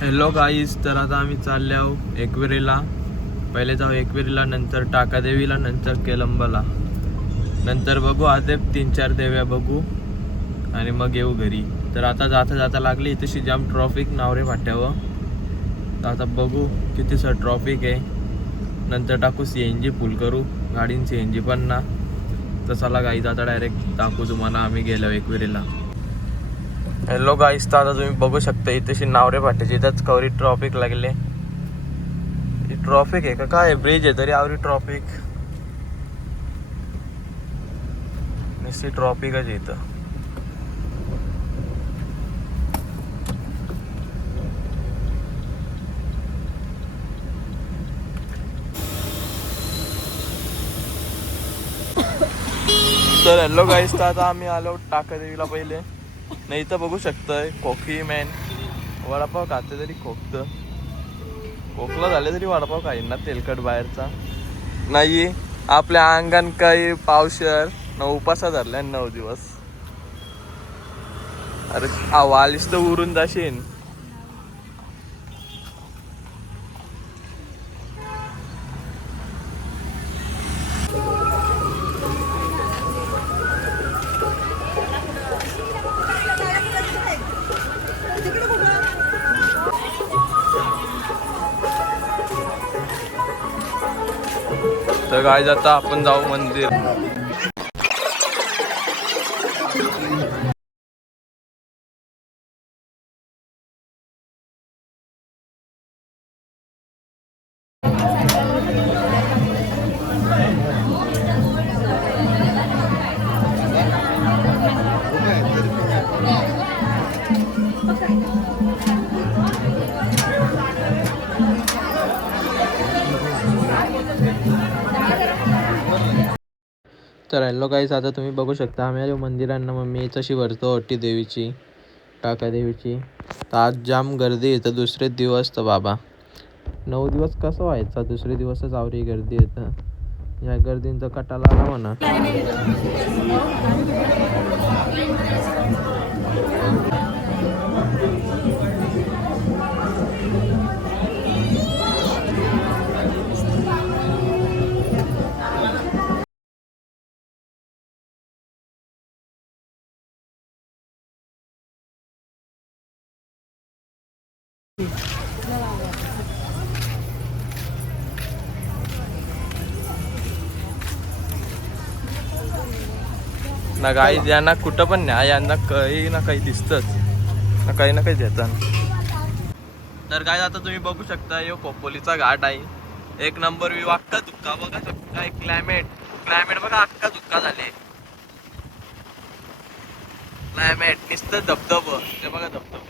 Hello guys तर आता आम्ही चालले आहो एकवेरीला. पहिले जाऊ एकवेरीला नंतर टाकादेवीला नंतर केलंबला. नंतर बघू आधे तीन चार देव्या बघू आणि मग येऊ घरी. तर आता जाता जाता लागली तशी जाम ट्रॉफिक नावरे वाट्यावं तर आता बघू कितीसं ट्रॉफिक आहे. नंतर टाकू सी एन जी फुल करू. गाडीन सी एन जी पण ना. तर चला गाईज आता डायरेक्ट टाकू तुम्हाला. आम्ही गेलो एकवेरीला. हॅलो गाईस तर आता तुम्ही बघू शकता इथेशी नावरे फाट्याची इथंच कवरी ट्रॉफिक लागले. ही ट्रॉफिक आहे का? काय ब्रिज आहे तरी आवरी ट्रॉफिक नुसती ट्रॉफिकच इथं. तर हॅलो गाईस तर आता आम्ही आलो टाकादेवीला पहिले. नाही इथं बघू शकतोय. खोकी मॅन. वडापाव खाते तरी खोकतं. खोकला झाले तरी वडापाव खाईन ना तेलकट बाहेरचा. नाही आपल्या अंगण काही पावशर. न उपासा धरल्या नऊ दिवस. अरे आवालिस तर उरून जाशीन. तर काय जाता आपण जाऊ मंदिर. तर हॅलो काहीच आता तुम्ही बघू शकता आम्ही आलो मंदिरांना. मम्मी तशी भरतो अट्टी देवीची टाका देवीची. तर आज जाम गर्दी येतं दुसरे दिवस तर बाबा. नऊ दिवस कसं व्हायचा? दुसरे दिवसच आवरी गर्दी येतं या गर्दींचा कटाला आला म्हणा ना गाई यांना कुठं पण न्या यांना काही ना काही दिसतंच. ना काही ना काही देतात. तर काय आता तुम्ही बघू शकता यो कोपोलीचा घाट आहे. एक नंबर व्यू अख्खा दुःखा बघा शकता क्लायमेट क्लायमेट बघा अख्खा दुःखा झाले. क्लायमेट नुसतं धबधब. ते बघा धबधब.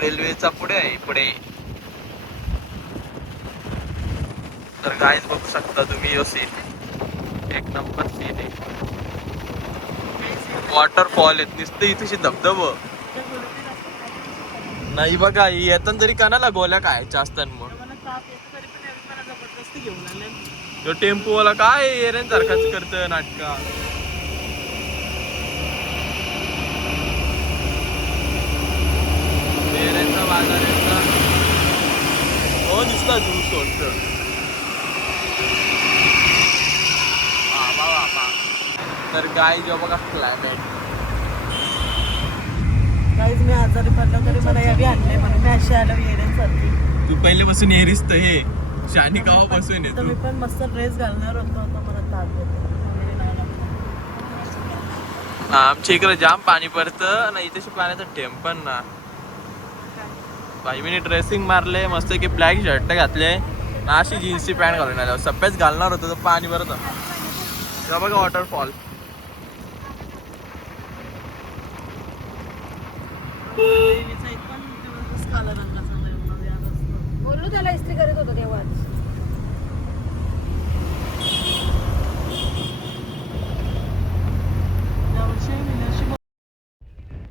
रेल्वेचा पुढे आहे पुढे. तर गायच बघू शकता तुम्ही यो सीन एक नंबर सीन आहे. वॉटरफॉल आहेत. नुसतं इथेशी धबधब. नाही बघा येताना तरी कानाला गोल्या खायच्या असतात मग. तो टेम्पो वाला काय एरेन सारखाच करत नाटका. एरेनचा बाजार यांचा हो दिसला तू सोडतं तर गाय जो बघा क्लायमेट काहीच मी आजारी पडलो तरी मला यावी आणले म्हणून मी अशी आलो येण्यासारखी तू पहिले बसून येरीस तर हे शानी गावा बसून तर मी येतो पण मस्त ड्रेस घालणार होतो मला ताप येतो. आमच्या इकडे जाम पाणी पडतं ना इथे पाण्याचा थेंब पण ना. भाई मी ड्रेसिंग मारले मस्त की ब्लॅक शर्ट घातले ना अशी जीन्सची पॅन्ट घालून आलो. सप्याच घालणार होतं तर पाणी भरत. तेव्हा बघा वॉटरफॉल देवीचा एक पण दिवस काला रंगाचा नाही होणार यावेळेस. बोललो त्याला इस्त्री करत होतो तेव्हाच.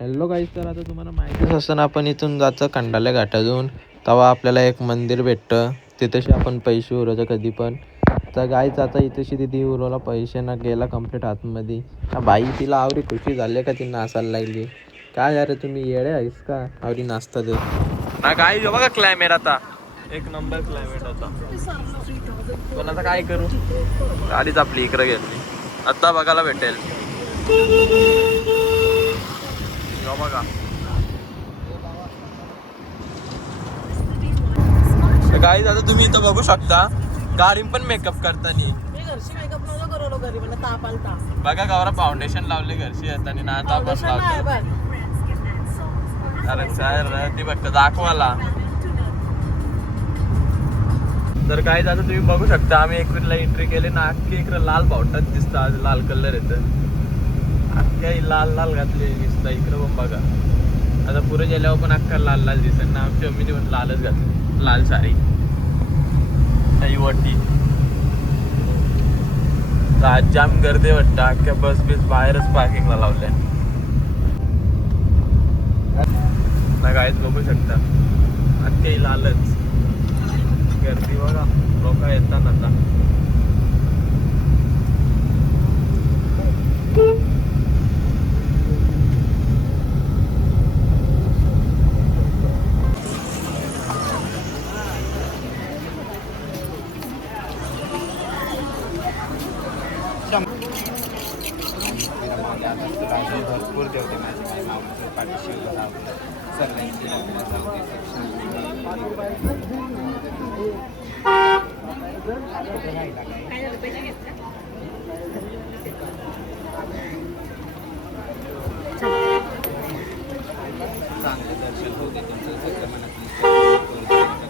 हॅलो गाईज तर आता तुम्हाला माहितीच असताना आपण इथून जायचं खंडाल्या घाटातून तेव्हा आपल्याला एक मंदिर भेटतं. तिथेशी आपण पैसे उरवतो कधी पण. तर गाईच आता इथेशी तिथे उरवला पैसे ना गेला कंप्लीट आतमध्ये. हा बाई तिला आवडी खुशी झाली का ती नाचायला लागली? काय अरे तुम्ही येडे आहेस का? आवडी नाचता ते. ना काय बघा क्लायमेट आता. एक नंबर क्लायमेट आता पण आता काय करू? गाडीच आपली इकडे घेतली आता बघायला भेटेल. बघा. गाडी आता तुम्ही इथं बघू शकता गाडी पण मेकअप करताना. बघा गावरा फाउंडेशन लावले घरची येताना ना लावतो बघ. अरे सर ती बघता दाखवाला तर काय झालं तुम्ही बघू शकता आम्ही एकवीरला एंट्री केली ना अख्खी इकडं लाल पावटात दिसतं आज लाल कलर येतं. अख्ख्या लाल लाल घातले दिसतं इकडं पण बघा. आता पुरं गेल्यावर पण अख्खा लाल लाल दिसत ना आमची मम्मीने पण लालच घातली. लाल साडी नाही वटी आज जाम गर्दी वाटतं अख्ख्या बस बीस बाहेरच पार्किंगला लावल्या. ना गायच बघू शकता. अख्खे लालच. गर्दी बघा लोक येतात आता भरपूर देवते माझे माझ्या मामाचं पाठीशी चांगलं दर्शन होते तुमचं सगळं मनातली पूर्ण करू दे.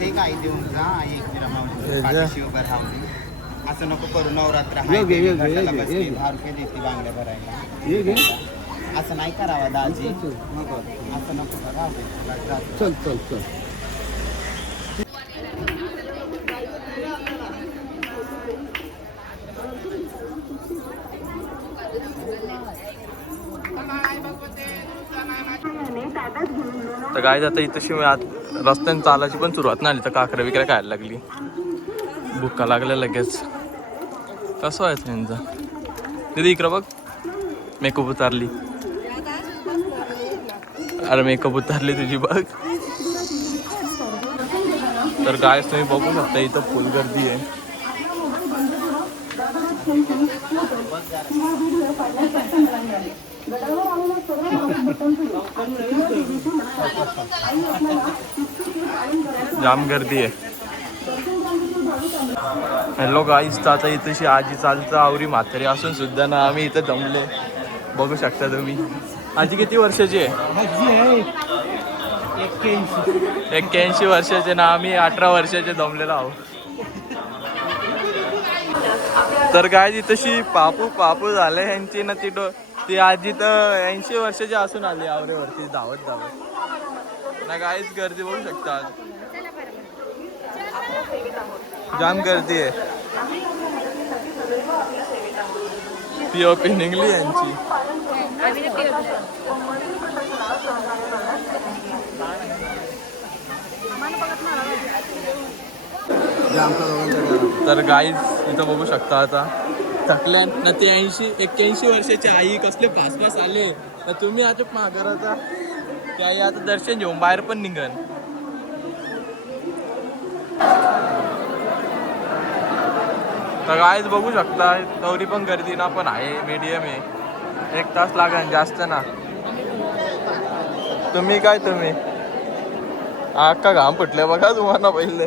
ते काय देऊन जा एक हे. पाठीशी उभं. असं नको करू नवरात्र हाय देवी घाटाला बसली. दहा रुपये देते बांगड्या भरायला. ये घे. असं नाही करावं दाजी. नको असं नको चल चल चल. तर काय आता इथं आत रस्त्याने चालायची पण सुरुवात नाही आली तर काकऱ्या विकऱ्या खायला लागली. भुक्का लागल्या लगेच. कसं व्हायचं यांचं? दिदी इकडं बघ. मेकअप उतारली. अरे मेकअप उतारली तुझी बघ. तर काय तुम्ही बघू शकता इथं फुल गर्दी आहे. जाम गर्दी आहे. हॅलो गाईस तर आता इथेशी आजी चालतं आवरी म्हातारी असून सुद्धा ना आम्ही इथं जमले बघू शकता तुम्ही. आजी किती वर्षाची आहे? एक्क्याऐंशी. वर्षाचे ना आम्ही अठरा वर्षाचे जमलेलो आहोत. तर काय तशी पापू पापू झाले यांची ना ती डो ती आजी तर ऐंशी वर्षाची असून आली आवरेवरती धावत धावत. ना काहीच गर्दी बघू शकता जाम गर्दी आहे. पी पीओपी निघली यांची. तर गाईज इथं बघू शकता आता. थकल्यान ना ते ऐंशी एक्क्याऐंशी वर्षाची आई कसले पाच पाच आले. ना तुम्ही आता माघाराचा ते आई आता दर्शन घेऊन बाहेर पण निघन. तर गाईज बघू शकता तवरी पण गर्दी ना पण आहे मीडियम आहे. एक तास लागेल जास्त ना. तुम्ही काय तुम्ही? अख्खा घाम फुटले बघा तुम्हाला पहिले.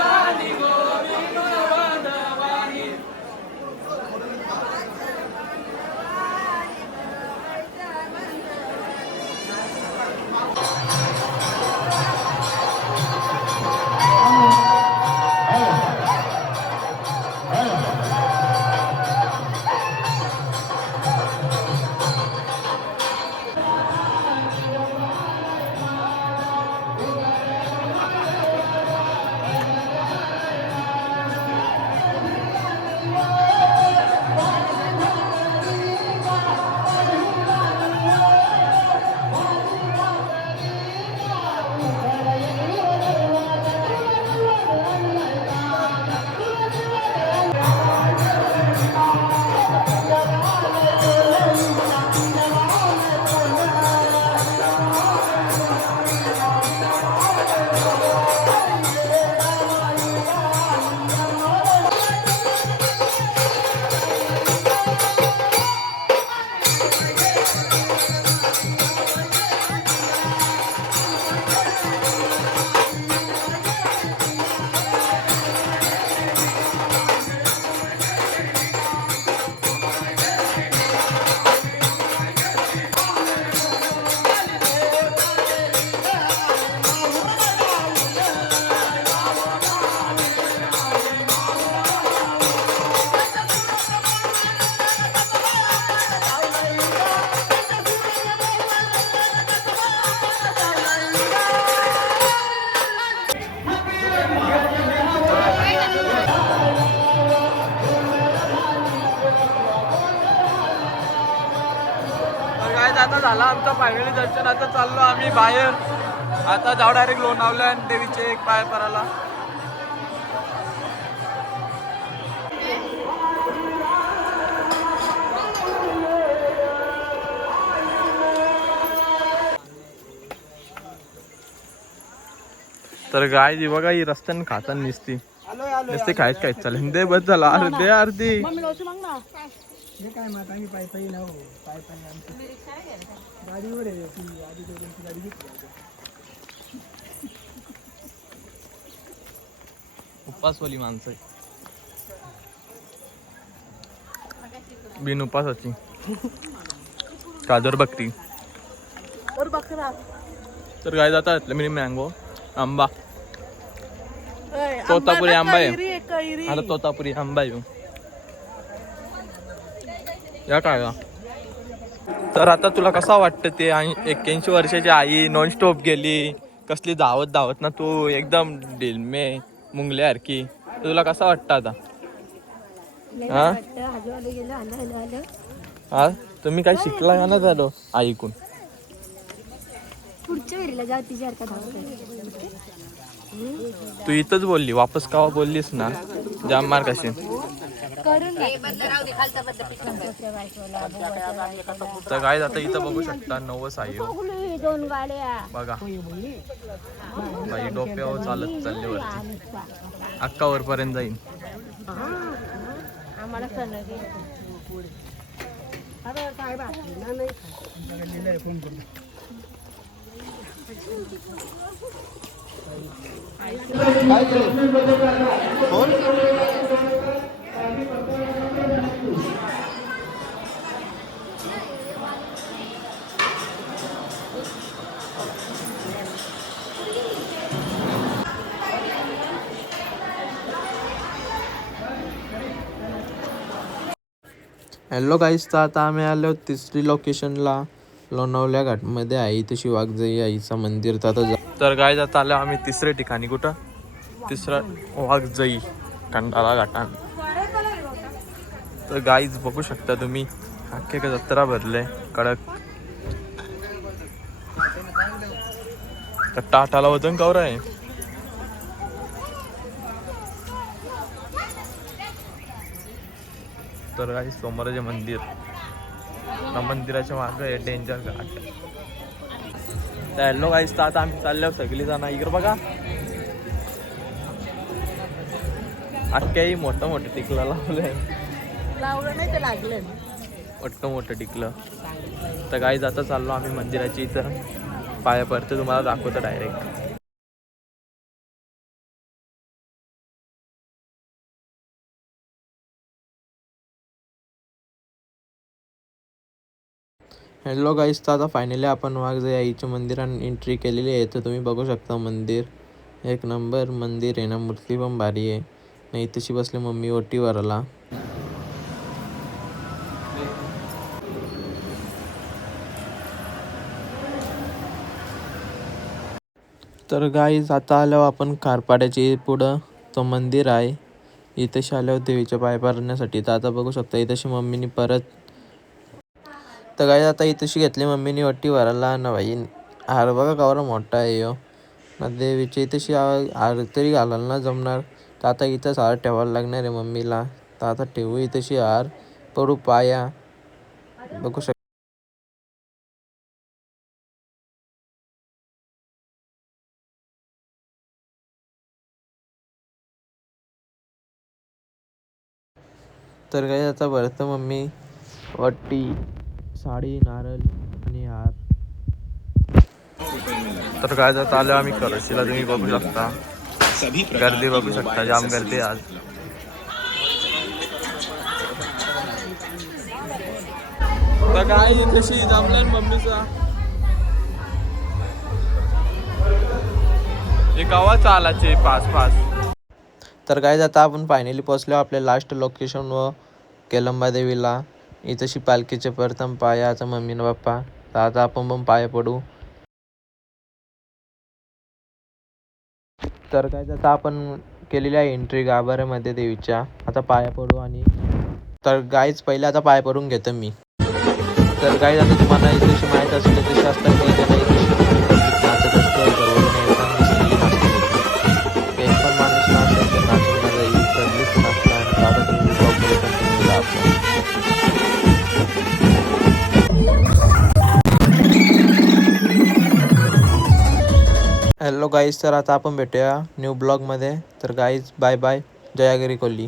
झाला. आमचं फायनली दर्शन आता चाललो आम्ही बाहेर. आता जाऊ डायरेक्ट लोणावल्या आणि देवीचे एक पाय पराला. तर गाय जी बघा ही रस्त्याने खाताना निसती. नुसते खायच काय चालेल. दे बस झाला. अरे दे अर्धी. हे काय मग आम्ही पाय पायी ना हो पाय पायी आमची गाडीवर आहे ती आधी दोघांची गाडी घेतली उपासवाली माणसं बिन उपासाची. काजर बकरी. तर बकरा. तर काय जातात मी मँगो आंबा. तोतापुरी आंबा आहे. आता तोतापुरी आंबा येऊ या काय का तर आता तुला कसा वाटतं ते एक्क्याऐंशी वर्षाची आई नॉन स्टॉप गेली कसली धावत धावत ना तू एकदम डिलमे मुंगल्यासारखी तुला कसं वाटतं आता? हा? तुम्ही काय शिकला का ना झालो ऐकून तू इथंच बोलली वापस कावा बोललीस ना? जाम मार कशी तर काय आता इथं बघू शकता नवस आहे हो. गाड्या. बघा. बाई डोक्यावर चालत चालली वरती. अक्का वरपर्यंत जाईन. आहे. फोन करून हॅलो गाईस तर आता आम्ही आलो तिसरी लोकेशनला लोणावल्या घाटमध्ये आहे इथे शिवागजाई आईचं मंदिर तर आता तर गाय जाता आलो आम्ही तिसऱ्या ठिकाणी कुठं? तिसरं वाघजई खंडाळा घाटान तर गाईज बघू शकता तुम्ही. अख्खे का जत्रा भरले कडक. तर टाटाला वजन कवर आहे. तर काही सोमराचे मंदिर. त्या मंदिराच्या मागे आहे डेंजर घाट. तर हॅलो गाईज तर आता आम्ही चाललो सगळी जण इकडे बघा. अख्ख्याही मोठं मोठं लावलं लावलंय. लावलं नाही ते लागलं. मोठं मोठं टिकलं. तर काही जाता चाललो आम्ही मंदिराची इथं. पाया पडतो तुम्हाला दाखवतो डायरेक्ट हॅलो गाईस तर आता फायनली आपण वाघ आईच्या मंदिरात एंट्री केलेली आहे. तर तुम्ही बघू शकता मंदिर. एक नंबर मंदिर आहे ना मूर्ती पण भारी आहे. नाही तशी बसली मम्मी ओटीवरला. तर गाईज आता आल्यावर आपण खारपाड्याची पुढं. तो मंदिर आहे. इथेशी आल्यावर देवीच्या पाय पारण्यासाठी तर आता बघू शकता इथेशी मम्मीनी परत तर गाईज आता इथेशी घेतली मम्मीनी वट्टी भरायला. ना भाई हार बघा कावर मोठा आहे यो. ना देवीच्या इथेशी हार तरी घालायला ना जमणार. तर आता इथंच हार ठेवायला लागणार आहे मम्मीला. तर आता ठेवू इथेशी हार. पडू पाया. बघू शक तर काही आता भरतं मम्मी. वट्टी साडी नारळ आणि हार. तर काय जात आलो आम्ही करशीला तुम्ही बघू शकता. गर्दी बघू शकता जाम गर्दी आहे आज. तर काय कशी जमलं मम्मीचा? एक गावात चालायचे? पाच पाच तर काय आता आपण फायनली पोचलो आपल्या लास्ट लोकेशन व देवीला इथंशी पालखीचे प्रथम पाया आता मम्मी न पप्पा तर आता आपण पण पाया पडू. तर काय आता आपण केलेली आहे एंट्री गाभाऱ्यामध्ये देवीच्या. आता पाया पडू आणि तर गायच पहिले आता पाय पडून घेतो मी. तर गाईज आता तुम्हाला इथेशी माहीत असेल तशी असतात हॅलो गाईज तर आता आपण भेटूया न्यू ब्लॉगमध्ये तर गाईज बाय बाय जयागिरी कोल्ली.